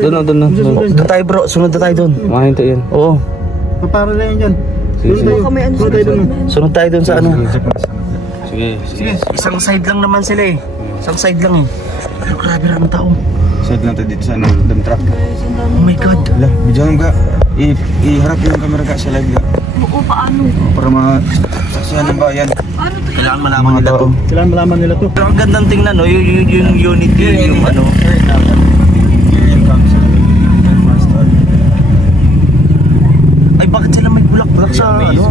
Doon tayo bro, sunod na tayo doon. Mahinto yan. Oo. Para na yan dyan. Sunod tayo doon sa ano. Sige. Isang side lang naman sila eh. Isang side lang eh. Pero grabe raming tao. Side lang tayo dito sa dump truck. Oh my god. Wala, bidyan ka. Iharap yung camera ka sa live ka. Oo, paano? Para masaksihan ng bayan. Paano to? Kailangan malaman nila to. Kailangan malaman nila to. Pero ang gandang tingnan no, yung unit yun, yung ano. Ay bakit sila may bulak-bulak sa ano?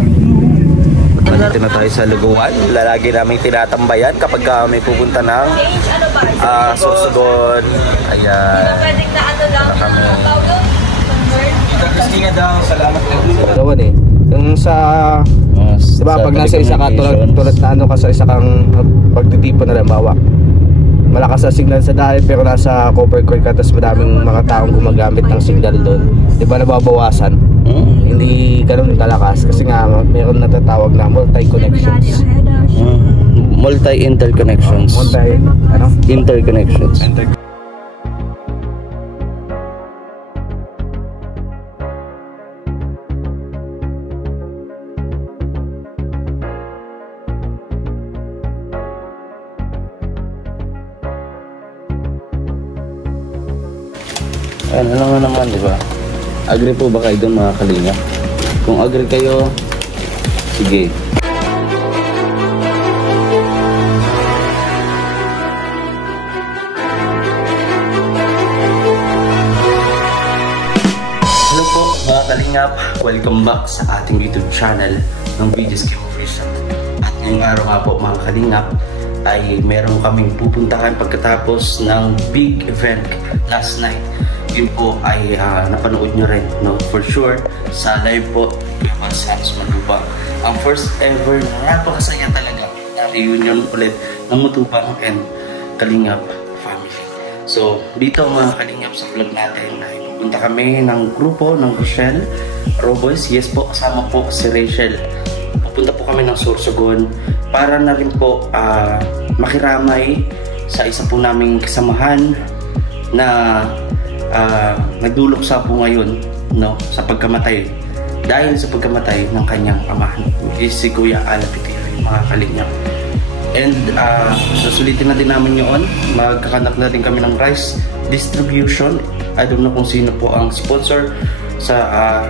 Nandito na tayo sa Luguan. Lalagi namin tinatambayan kapag may pupunta ng Sorsogon. Ayan. Pwedeng na ano lang. Kami. Christina daw, salamat po. Gawan eh. Yung sa diba pag nasa isa ka tulad na ano ka sa isa kang pagtitipon na lang bawa. Malakas sa signal sa dahil pero nasa cover coil ka tapos madaming mga taong gumagamit ng signal doon. Diba nababawasan? Hindi ganun kalakas kasi nga meron natatawag na multi-connections. Multi-interconnections. Interconnections. Ano lang naman, di ba? Agree po ba kayo doon mga kalinga? Kung agree kayo, sige. Hello po mga kalingap, welcome back sa ating YouTube channel ng Videos Game Official. At ngayong araw nga po mga kalingap ay meron kaming pupuntahan pagkatapos ng big event last night. Yun po ay napanood nyo rin, no? For sure, sa live po kay Sans Matubang. Ang first ever na napakasaya talaga na reunion ulit ng Matubang and Kalingap family. So, dito mga Kalingap sa vlog natin ay pupunta kami ng grupo ng Rochelle Roboys. Yes po, kasama po si Rachel. Pupunta po kami ng Sorsogon para na rin po makiramay sa isa po naming kasamahan na nagduluksa po ngayon, no, sa pagkamatay dahil sa pagkamatay ng kanyang ama, si Kuya Alapitiro, mga Kalingap. And susulitin na din namin yun. Magkakanap na din kami ng rice distribution. I don't know kung sino po ang sponsor sa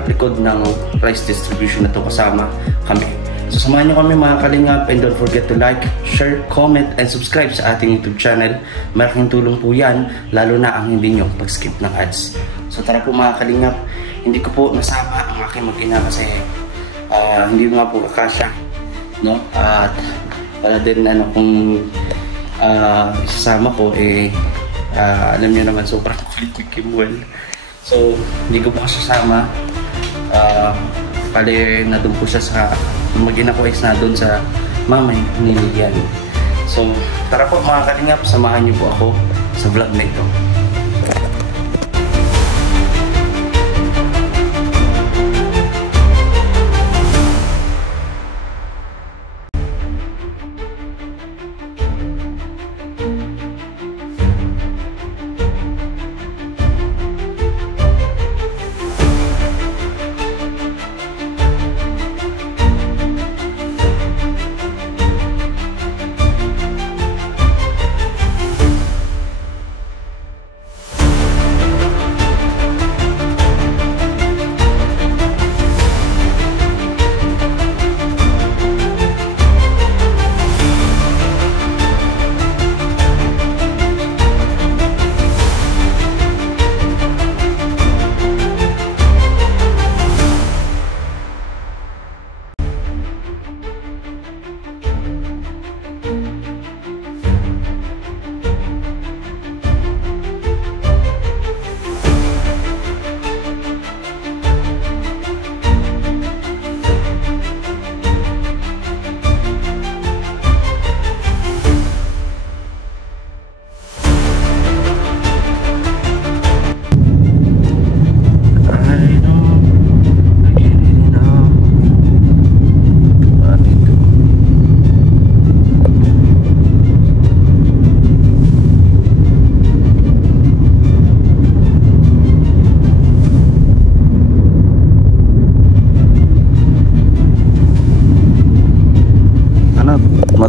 likod ng rice distribution na to, kasama kami. So samahan nyo kami mga Kalingap, and don't forget to like, share, comment, and subscribe sa ating YouTube channel. Malaking tulong po yan, lalo na ang hindi nyo pag-skip ng ads. So tara po mga Kalingap, hindi ko po nasama ang aking mag-ina kasi hindi nga po kakasya, no? At para din ano, kung isasama ko alam nyo naman sobrang kulit ni Kimwell. So hindi ko po kasasama. Pali na doon po siya sa mag-ina ko is na doon sa mamay ni Lilian. So tara po mga Kalingap, samahan niyo po ako sa vlog na ito.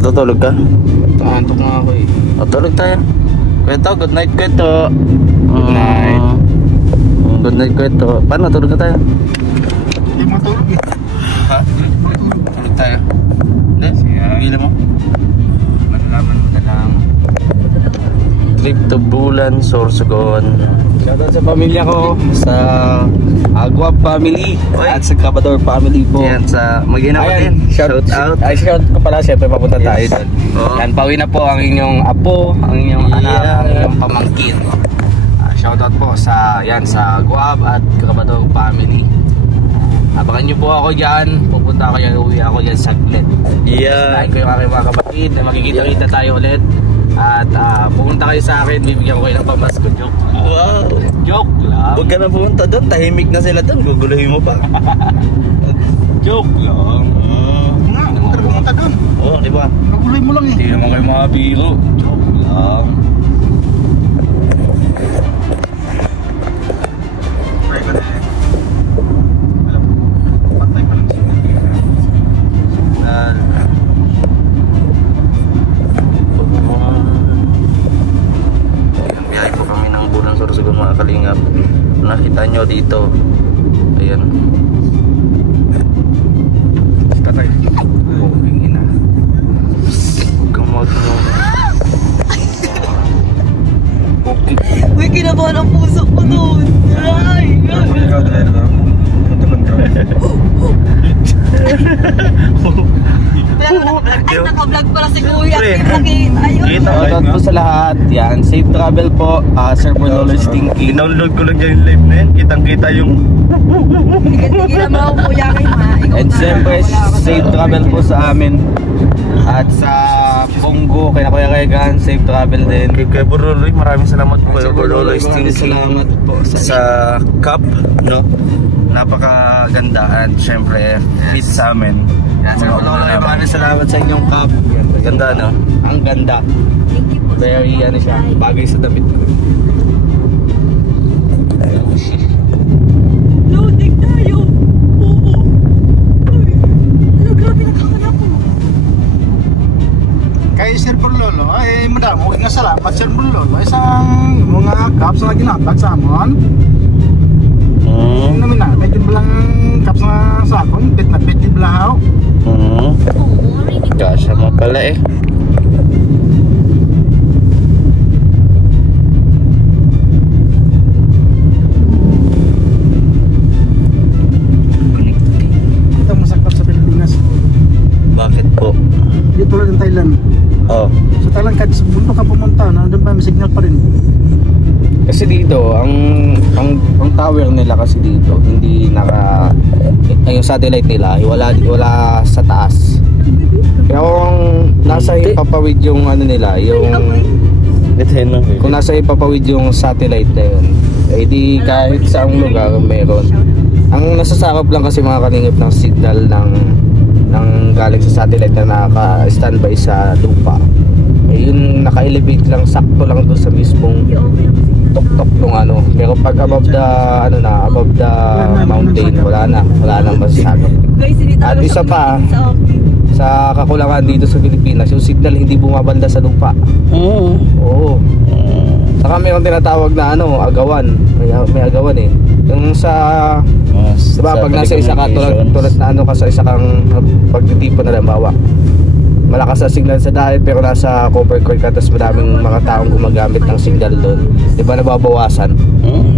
Matutulog ka? Antok nga ako eh. Matulog tayo. Kwento, good night kwento. Good night. Good night kwento. Paano, tulog na tayo? Hindi mo tulog eh. Ha? Tulog tayo. Hindi? Hila mo? Malalaman mo na lang. Trip to Bulan, Sorsogon. Shoutout sa pamilya ko, sa Agua family at sa Cabador family po. Yan sa mag-ina ko din. Shout out. Ay, shout ko pala, syempre papunta tayo doon. Oo. Yan, pauwi na po ang inyong apo, ang inyong anak, ang inyong pamangkin. Shoutout po sa Guab at Cabador family. Abangan nyo po ako dyan, pupunta ako dyan, uwi ako dyan saglit. Yeah. Sinahin ko yung aking mga kapatid na magkikita-kita tayo ulit. At pumunta kayo sa akin, bibigyan ko kayo ng pamasko. Joke. Wow. Joke lang. Huwag ka na pumunta doon. Tahimik na sila doon. Guguluhin mo pa. Joke lang. Nga, huwag ka na pumunta doon. Oo, di ba? Naguloy mo lang eh. Hindi naman kayo mga biro. Joke lang. Try ka na eh. Alam mo, patay pa lang siya. Biyahe po kami ng Bulan, Sorsogon mga kalingap. Nakita nyo dito. Ayan. Tatay. Buking ina. Huwag kang mag-nung. Okay. Uy, kinabahan ang puso ko doon. Ay, Ikaw talaga ba? Punta-punta. ay, naka-vlog pala si Kuya. Pre. Ayun. Kita ko. Shoutout po sa lahat. Yan, safe travel po. Sir Borlolo Stinky. Download ko lang dyan yung live na yun. Kitang-kita yung... Sige naman ako, Kuya kayo ha. Ikaw And na, siyempre, wala ka safe na. travel po sa amin. At sa Bongo, kaya Kuya Kaigan, safe travel din. Kay Borloloy, maraming salamat po kay Borloloy Maraming Stinky. salamat po Sa cup, no? Napakaganda and syempre fit sa amin. Yan, Sir Borloloy, maraming salamat sa inyong cup. Ganda, no? Ang ganda. Thank you po. Very ano siya, bagay sa damit ko. Loading tayo. Oo. Uy. Ano, grabe nakakala ko. Kay Sir Borlolo, ay madamo nga salamat Sir Borlolo. Isang mga caps na ginatag sa amon. Ano namin na, medyo bilang caps na sa akon, bit na bit di blahaw. Oo, marinig ko. Kasya mo pala eh. Ito masakap sa Pilipinas. Bakit po? Dito tulad ng Thailand. Oh. Sa Thailand kahit sa bundok ka pumunta, nandun pa may signal pa rin. Kasi dito, ang tower nila kasi dito, hindi yung satellite nila, wala sa taas. Kaya kung nasa ipapawid yung ano nila, yung kung nasa ipapawid yung satellite na yun, eh di kahit saang lugar meron. Ang nasasakop lang kasi mga kalingap ng signal ng galing sa satellite na naka-standby sa lupa. Eh, yung naka-elevate lang, sakto lang doon sa mismong tok-tok nung ano. Pero pag above the mountain, wala nang masasakop. Guys, hindi At isa pa, sa akin. sa kakulangan dito sa Pilipinas, yung signal hindi bumabanda sa lupa. Oo. Saka mayroong tinatawag na agawan. May agawan eh. Yung sa diba, pag nasa isa ka tulad na ka sa isa kang pagtitipon na lambawa. Malakas sa signal sa dahil pero nasa cover coil ka, tapos maraming mga taong gumagamit ng signal doon. Diba nababawasan?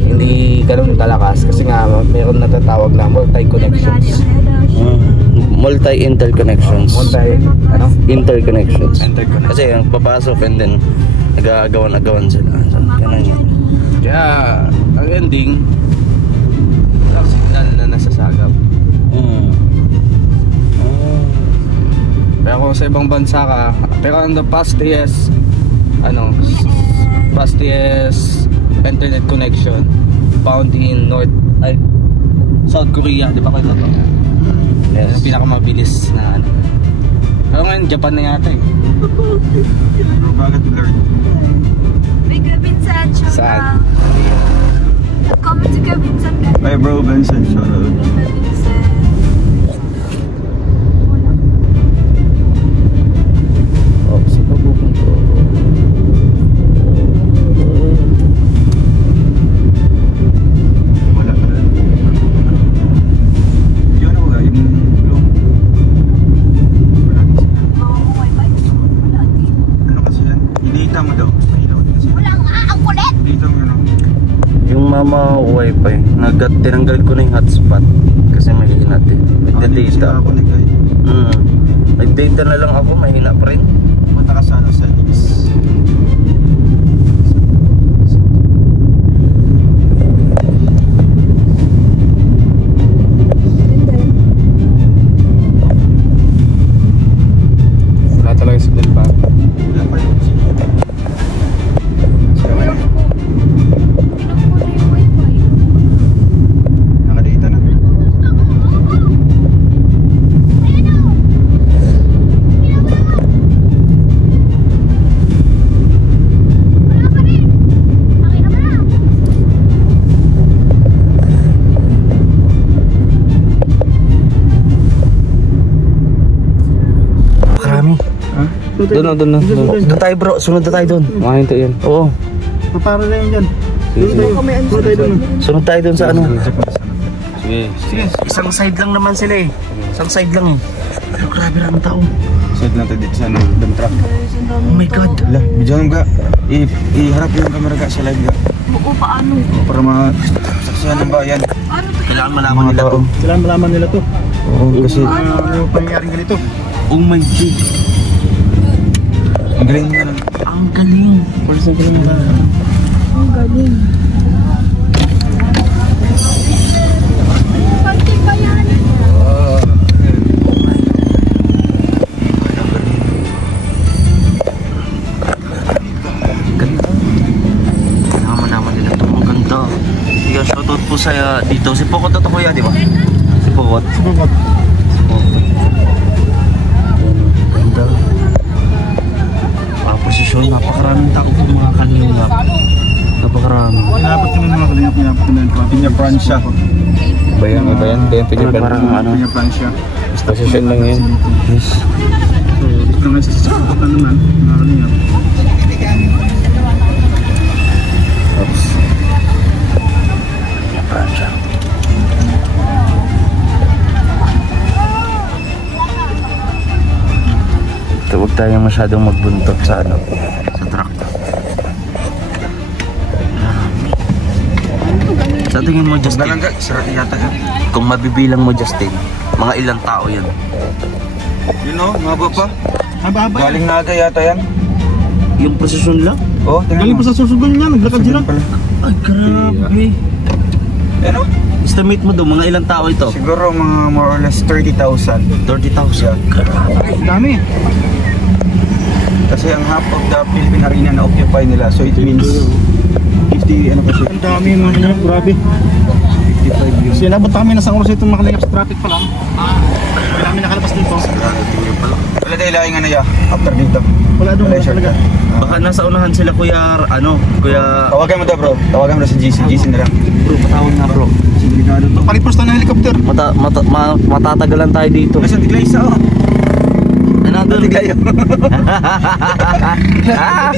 Hindi ganun kalakas kasi nga mayroon natatawag na multi-connections. Multi-interconnections. Interconnections. Interconnections. Kasi ang papasok and then nag-aagawan-agawan sila. So, ganun yun. Kaya ang ending, ang signal na nasasagap. Pero kung sa ibang bansa ka, pero on the fastest internet connection found in South Korea, di ba kayo ito? Yes. Yung pinakamabilis na Pero ngayon Japan na yata eh. Bakit blurred? May Kabinsan siya. Saan? Comment to Kabinsan ka. Ay bro, Benson, shout out. Kabinsan. mama wifi. Tinanggal ko na yung hotspot kasi mahina din. May data ako. May data na lang ako, mahina pa rin. Punta ka sana sa settings. Wala talaga signal pa. Nakadata na. Marami. Doon. Doon tayo bro, sunod na tayo doon. Makahinto yan. Oo, Para na yun dyan. sunod tayo doon sa ano. Sige. Sige. Isang side lang naman sila eh. Isang side lang eh. Pero grabe lang ang tao. Side lang tayo dito sa ano, dump truck. Oh my god. Lah, bidyan ka. Iharap yung camera ka sa live ka. Oo, paano? Para masaksihan ng bayan. Paano to? Kailangan malaman nila to. Kailangan malaman nila to. Oo, kasi Ano pangyayaring ganito? Oh my god. Ang galing na. Ang galing. Ang galing. Pati ba yan? Ganda. Kailangan malaman nila to. Ang ganda. Sige, shoutout po sa dito. Si Pokot to kuya, di ba? Si Pokot. Subukat. Ganda. Posisyon, napakaraming tao po mga kanina. Napakarami. Pinapot ko ng mga kalingap, pinapot ko ng Pinya Francia. bayan. Ganyan Parang ano. Pinya Francia. Posisyon lang yan. Yes. So, dito naman sa sasakot naman, mga kalingap. Oops. Pransya. Ito, huwag tayong masyadong magbuntot sa ano, sa truck. Sa tingin mo, Justin, Dalangga, sarap yata yun. kung mabibilang mo, Justin, mga ilang tao yan? Yun o, maba pa. Haba-haba. Galing Naga yata yan. Yung posisyon lang? Oh, tingnan Galing mo. pa sa susugan niya, naglakad sila. Ay, grabe. Ano? Estimate mo doon, mga ilang tao ito? Siguro mga more or less 30,000. 30,000. Grabe. Dami. Kasi ang half of the Philippine Arena na occupy nila. So it means 50 ano kasi. Ang dami mga kanina, grabe. 55 yun. Kasi nabot kami na sa oras itong makalingap sa traffic pa lang. Hindi namin nakalabas dito. Wala tayo laing ano ya, after dito. Wala doon Wala talaga. Baka nasa unahan sila kuya, ano, kuya... Tawagan mo daw bro. Tawagan mo daw si GC. GC na lang. Bro, patawag na bro. Delikado to. Palipos na ng helicopter. Matatagalan tayo dito. Nasa tiglay isa oh. Ano doon? Tiglay oh.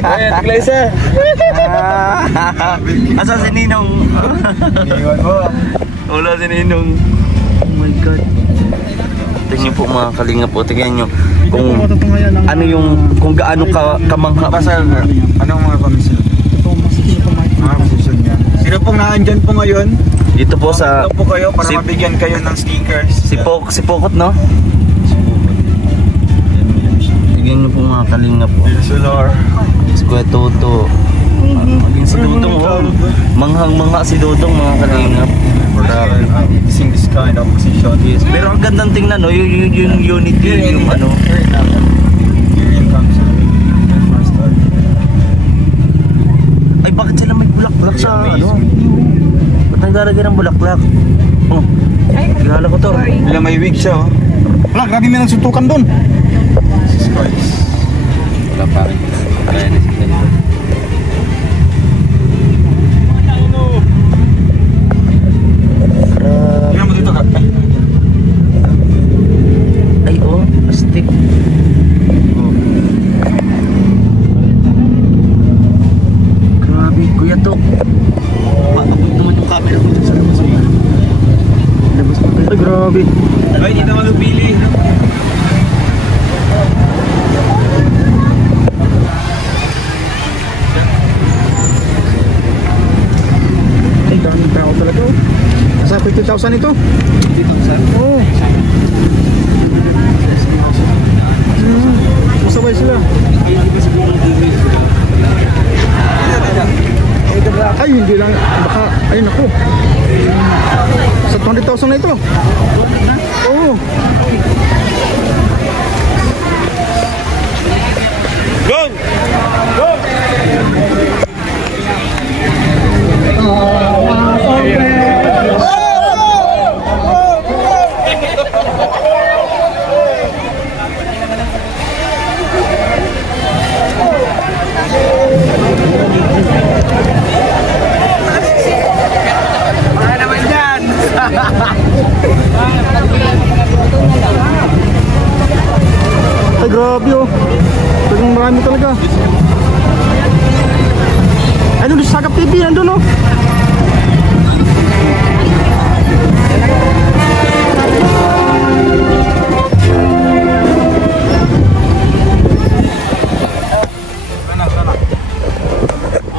Ayan, tiglay isa. Asa si Ninong? Iwan mo. Wala si Ninong. Oh my god. Tingnan po mga kalinga po. Tingnan nyo kung ano yung, kung gaano kamangha. Pasal, anong mga komisyon? Mga komisyon niya. Sino pong naandyan po ngayon? Dito po sa... Ito po kayo para si- mabigyan kayo ng stickers. Si Pokot, no? Tingnan nyo po mga kalinga po. Solar. Si Kuya Toto. Maging si Dudong, oh. Manghang-mangha si Dudong, mga kalinga. Using this kind of position. Yes. Pero ang gandang tingnan, no? Yung unit yun, yung ano. Here in comes the first start. Ay, bakit sila may bulaklak sa ano? Ba't naglalagay ng bulaklak? Oh, kilala ko to. Bila may wig siya oh. Wala, grabe may nagsuntukan doon. Jesus Christ. Wala pa rin. Kaya na signal. Tingnan mo dito ka. Ay, oh, astig. Grabe, kuya to. Paabot naman yung camera ko sa labas mo. Labas mo tayo. Ay, grabe. Ay, dito malupili. Ay, dami. 50,000 ito. Oo. Masabay sila. Ay, hindi lang. Baka, ayun ako. Sa 20,000 na ito. Oo. Go! Go! Ay, grabe oh. Talagang marami talaga. Ay, doon sa Sagap TV, nandun oh.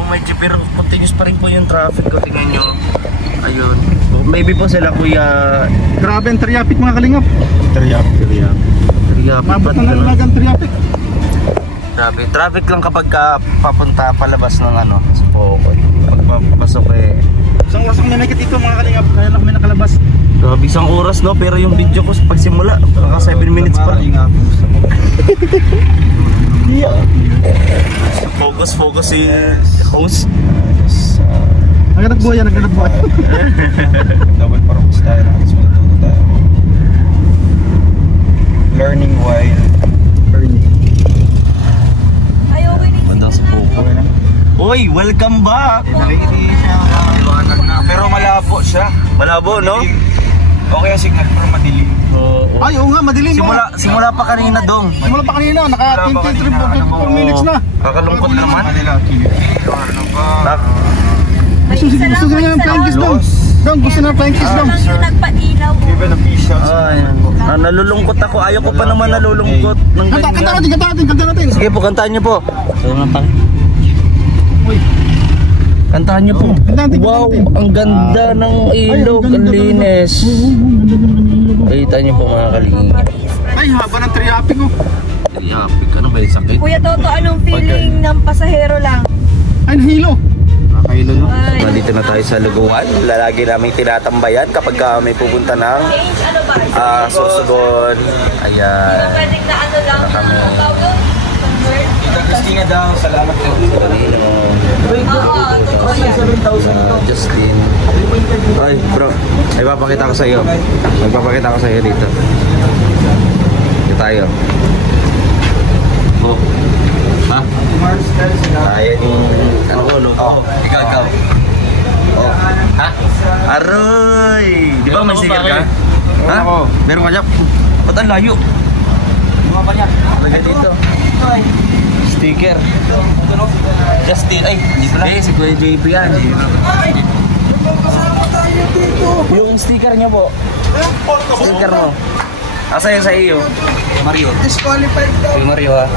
Medyo pero continuous pa rin po yung traffic ko, tingnan nyo. Ayun. Maybe po sila kuya. Grabe ang Triapic mga kalingap. Triapic. Mabot na nalagang Triapic. Grabe. Traffic lang kapag papunta palabas ng ano, sa Pocoy. Pag papasok eh. Isang oras ang minakit ito mga kalingap. Kaya lang kami nakalabas. Grabe, isang oras no, pero yung video ko pagsimula, naka 7 minutes pa. Focus si host. Naghanap buhay. Dapat parang tayo na. Tapos matututo tayo. Learning while earning. Ay, okay na. Bandang sa Pocoy. Uy, welcome back! Nakikita siya. Pero malabo siya. Malabo, no? Okay ang signal pero madilim. Ay, oo nga, madilim mo. Simula pa kanina dong. Simula pa kanina, naka 23 minutes na. Kakalungkot naman. Gusto nyo ng flying kiss dong. Dong, gusto nyo ng flying kiss dong. Yung nagpa-ilaw. Given a fish shots. Ay, nalulungkot ako. Ayaw ko pa naman nalulungkot ng Kanta ganyan. natin. Sige po, kantahan niyo po. Kantahan niyo po. Wow, ang ganda ng ilog, ang linis. Kita niyo po mga kalingap. Ay, haba ng Triapic oh. Triapic, ano ba yung sakit? Kuya Toto, anong feeling ng pasahero lang? Ay, nahilo. Nakahilo no? Ay. Nandito na tayo sa Luguan. Lalagi namin tinatambayan kapag may pupunta ng Change, ano ba? Sorsogon. Ayan. Pwedeng na ano lang, Kami. convert. Kita Christina daw. Salamat daw. Kanino. Oo, Justin. Ay, bro. May papakita ko sa iyo. Magpapakita ko sa iyo dito. Dito tayo. Oh. Ha? Ayan yung ano ko, no? Oh, ikaw. Oh. Ha? Aroy! Di ba may sticker ka? Ha? Meron ka dyan? Ba't ang layo? Lagay dito. Sticker. Justin. Ay, hindi pala. Eh, si Kuya JP yan. Yung sticker niya po. Sticker mo. Asa yan sa iyo? Mario. Disqualified daw. Si Mario ha.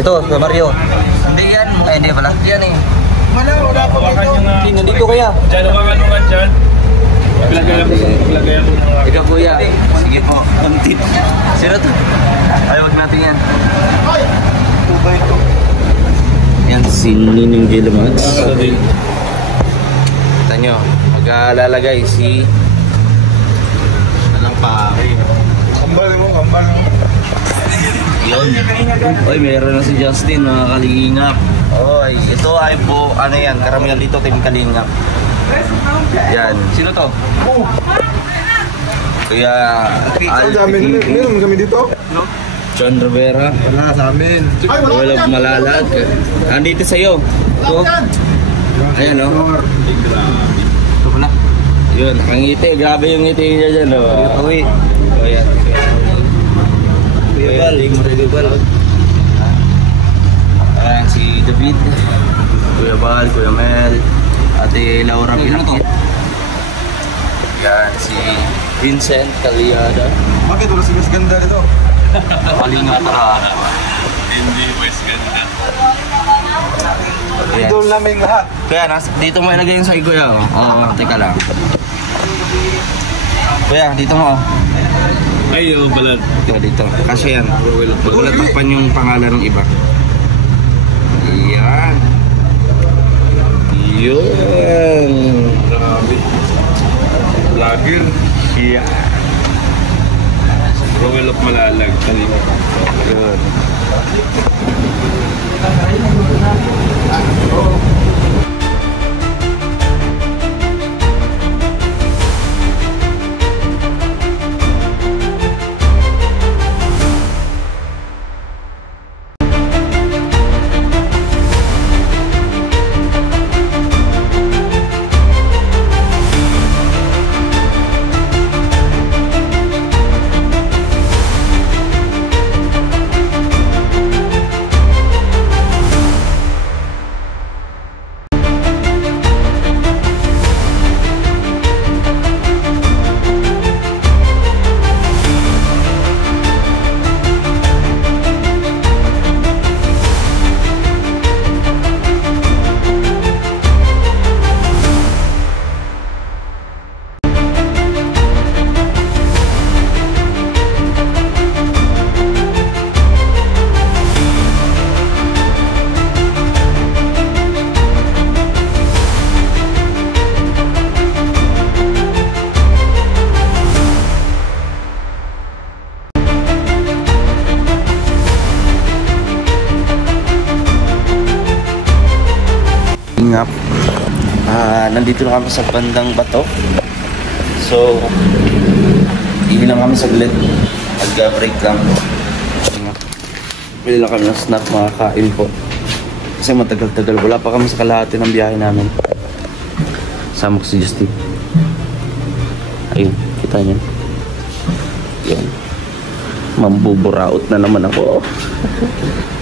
Ito, sa Mario. Hindi yan. Hindi pala. Hindi yan eh. Wala pa dito. Hindi, nandito kaya. Diyan, umangan mo nga dyan. Pilagayan mo na. Ikaw kuya. Sige po. Untit. Sino to? Ay, wag natin yan. Ay, tuba ito. Yan si Nining Gilmans. Kita nyo. Mag-alalagay si... Anong pa? Kambal mo. Yun. Oy, meron na si Justin, mga kalingap. Oy, ito ay po, ano yan, karamihan dito, Team Kalingap. Yan. Sino to? Kuya Meron kami dito. John Rivera. Wala sa amin. Ay, Wala Malalag. Andito sa'yo. Ito. Ayan, o. Ito pala. Yun, ang ngiti. Grabe yung ngiti niya dyan, o. Uwi. O, yan. Kuya Bal. Ayan, si David. Kuya Bal, Kuya Mel. Ate Laura Pinakit. Yan, si Vincent Caliada. Bakit wala si Miss Ganda dito? Kalingap para. Hindi, West ganda. Ayan. Idol namin lahat. Kaya dito mo ilagay yung sa kuya. Oo, teka lang. Kuya, dito mo. Ay, yung balat. Dito. Kasi yan. Wala takpan yung pangalan ng iba. Yan. Yun. Grabe. Lager. Yeah. Royal of Malalag. Kanina. Yun. Nandito na kami sa bandang bato. So, ihilang kami saglit. Mag-break lang. Pili lang kami ng snack, mga kain po. Kasi matagal-tagal. Wala pa kami sa kalahati ng biyahe namin. Sama ko si Justin. Ayun, kita niyo. Yan. Mambuburaot na naman ako.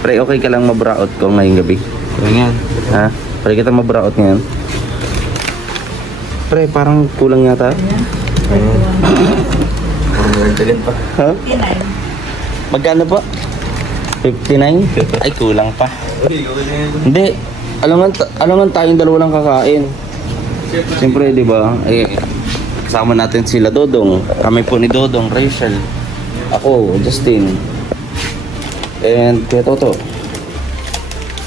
Pre, okay ka lang maburaot ko ngayong gabi? Ganyan. Ha? Pre, kita maburaot ngayon? Pre, parang kulang yata. Nagdagan pa. Ha? 59. Magkano po? 59? Ay, kulang pa. Hindi. Alangan tayong dalawa lang kakain. Siyempre, di ba? Eh, kasama natin sila Dodong. Kami po ni Dodong, Rachel. Ako, Justin. And kaya Toto.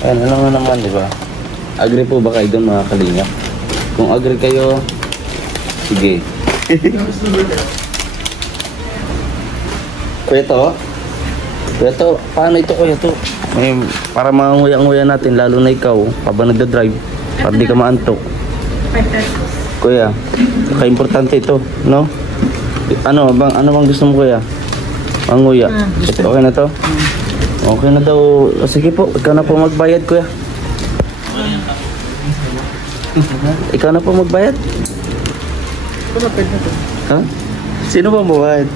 Ayan, alam nga naman, di ba? Agree po ba kayo doon, mga kalingap? Kung agree kayo, sige. Kuya to, paano ito kuya to? Para manguya-nguya natin, lalo na ikaw, habang nagda-drive, para di ka maantok. Kuya, kaka-importante ito, no? Ano bang gusto mo kuya? Manguya. Okay na to? Okay na daw. Sige po, ikaw na po magbayad kuya. Ikaw na po magbayad? Ha? Sino ba magbayad?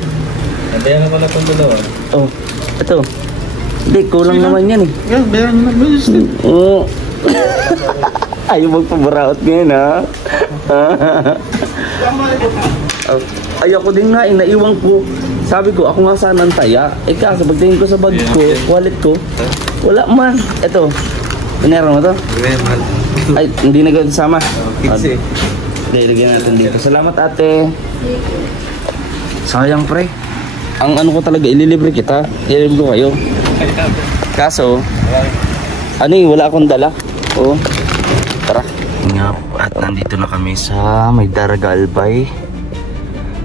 Bayaran ko na pang dalawa. Oh, ito. Hindi, kulang naman yan eh. Yan, bayaran mo na. Oo. Ayaw magpabaraot ngayon ha. Ayaw ko din nga eh, naiwan ko. Sabi ko, ako nga sana ang taya. Eh kaso, pagtingin ko sa bag ko, wallet ko, wala man. Ito, pinera mo to? Ay, hindi na gawin sama. Kitsi. Ilagyan natin dito. Salamat ate. Sayang pre. Ang ano ko talaga, ililibre kita. Ililibre ko kayo. Kaso, ano eh, wala akong dala. Oo. Tara. Nga po, at nandito na kami sa may Daraga Albay.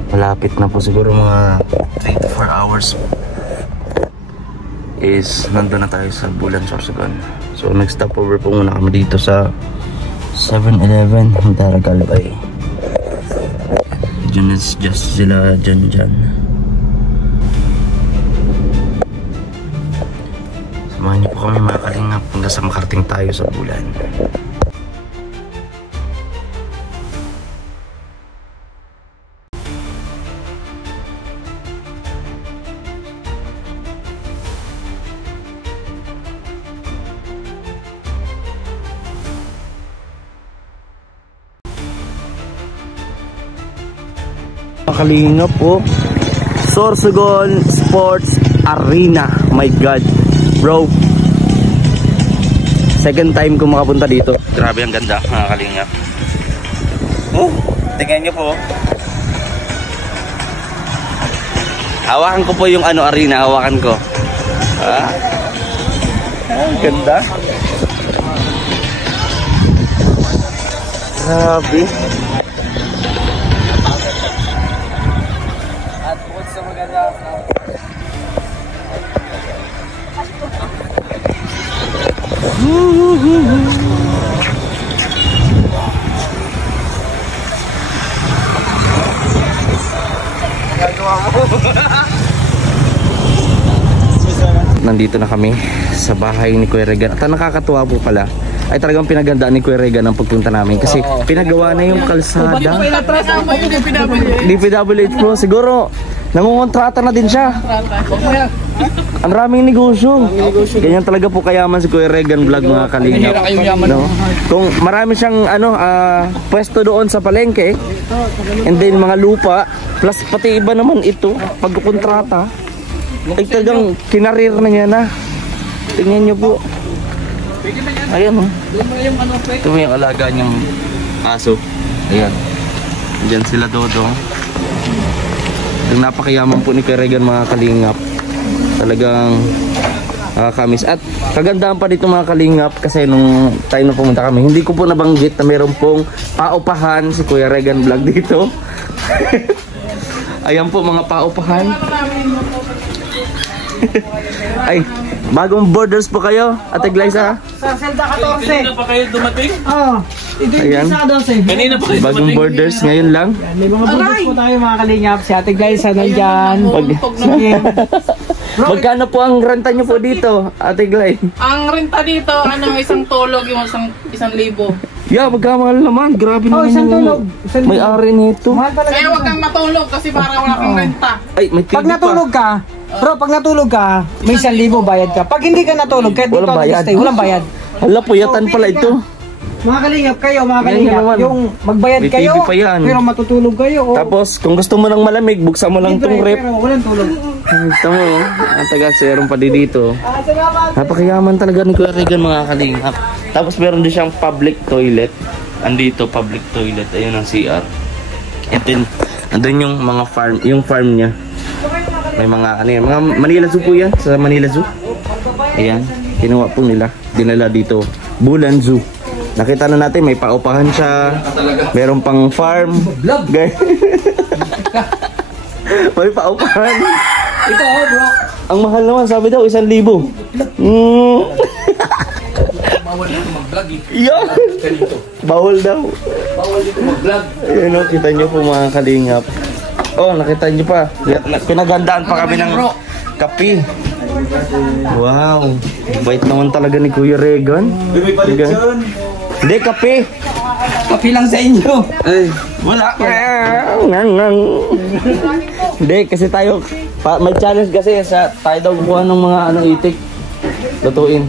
Malapit na po siguro mga 3 to 4 hours is nandun na tayo sa Bulan, Sorsogon. So next stopover po muna kami dito sa 7-Eleven Daraga Albay. Diyan is just sila dyan. Samahan niyo po kami mga kalingap hanggang sa makarating tayo sa Bulan. Kalingap po, Sorsogon Sports Arena. My God, bro, second time ko makapunta dito. Grabe ang ganda mga kalingap. Oh, tingnan nyo po. Hawakan ko po yung ano arena, hawakan ko. Ah. Ganda. Grabe. At bukod sa maganda nandito na kami sa bahay ni Kuya Regan. At ang nakakatuwa po pala ay talagang pinagandaan ni Kuya Regan ang pagpunta namin kasi pinagawa na yung kalsada. DPWH po siguro nangungontrata na din siya. Ang raming negosyo. Ganyan talaga po kayaman si Kuya Regan Vlog, mga kalingap. No? Kung marami siyang pwesto doon sa palengke and then mga lupa plus pati iba naman ito pagkukontrata ay talagang kinarir na niya na. Tingnan niyo po. Ayan o. Ito yung alaga niyang aso. Ayan. Diyan sila Dodong. Ang napakayaman po ni Kuya Regan, mga kalingap. Talagang nakakamiss. At kagandaan pa dito, mga kalingap, kasi nung tayo na pumunta kami, hindi ko po nabanggit na meron pong paupahan si Kuya Regan Vlog dito. Ayan po mga paupahan. Ay, bagong borders po kayo, Ate Glyza. Sa Zelda 14. Kanina pa kayo dumating? Oo. Ito yung Ayan. isa 12. Kanina pa kayo Bagong dumating? borders ngayon lang. May mga bundok po tayo mga kalingap. Si Ate Glyza nandyan. Magkano po ang renta nyo po dito, Ate Gly? Ang renta dito, isang tulog yung 1,000. Yeah, magkamahal naman. Grabe naman isang yung tulog. may ari nito. Mahal pala. Kaya huwag kang matulog kasi para wala kang renta. Ay, may TV Pag natulog pa. ka, bro, pag natulog ka, may 1,000 bayad ka. Pag hindi ka natulog, kahit dito Walang bayad. stay, walang bayad. Hala, puyatan pala ito. Mga kalingap kayo, mga Yan kalingap, naman. yung magbayad May kayo, TV pa yan. pero matutulog kayo. O, Tapos, kung gusto mo ng malamig, buksan mo lang libre, tong rep. pero walang tulog. Ito mo, ang taga-serum pa din dito. Napakayaman talaga ni Kuya Regan, mga kalingap. Tapos meron din siyang public toilet. Andito, public toilet. Ayun ang CR. And then, andun yung mga farm, yung farm niya. May mga, ano yan, mga Manila Zoo po yan, sa Manila Zoo. Ayan, kinuha po nila. Dinala dito, Bulan Zoo. Nakita na natin, may paupahan siya. Meron pang farm. May paupahan. Ito, bro. Ang mahal naman, sabi daw, 1,000. Bawal dito mag-vlog eh. Yan! Bawal daw. Bawal dito mag-vlog. Ayan o, kita nyo po mga kalingap. Oh, nakita nyo pa. Pinagandaan pa kami ng kape. Wow. Bait naman talaga ni Kuya Regan. Hindi, kape. Kapi lang sa inyo. Ay, wala. Hindi, kasi tayo, may challenge kasi sa tayo daw kuha ng mga itik. Lutuin.